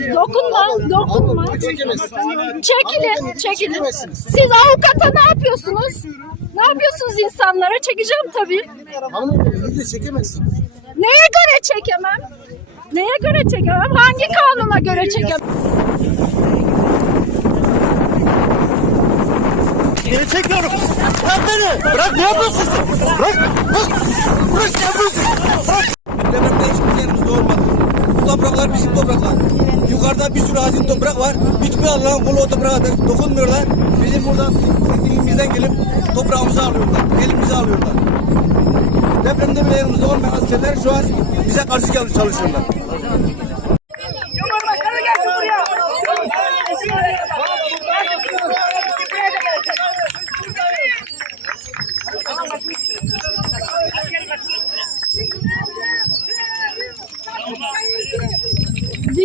Dokunma, dokunma. Çekilin, çekilin. Siz avukata ne yapıyorsunuz? Ne yapıyorsunuz insanlara? Çekeceğim tabii. Hanımefendi video çekemezsin. Neye göre çekemem? Neye göre çekemem? Hangi kanuna göre çekemem? Geri çekiyorum. Bırak beni. Bırak ne yapıyorsun sen? Bırak. Bırak. Bırak ne yapıyorsun? Bırak. Depremde hiçbir yerimizde olmadı. Bu topraklar bizim topraklar. Yukarıda bir sürü hazin toprak var. Hiçbir Allah'ın kulu o toprağa dokunmuyorlar. Bizim buradan dilimizden gelip toprağımızı alıyorlar. Elimizi alıyorlar. Depremde bile yanımızda olmayan askerler şu an bize karşı gelip çalışıyorlar.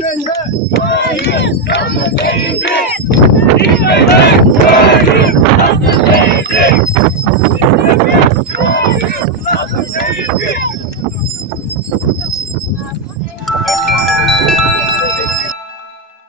Congress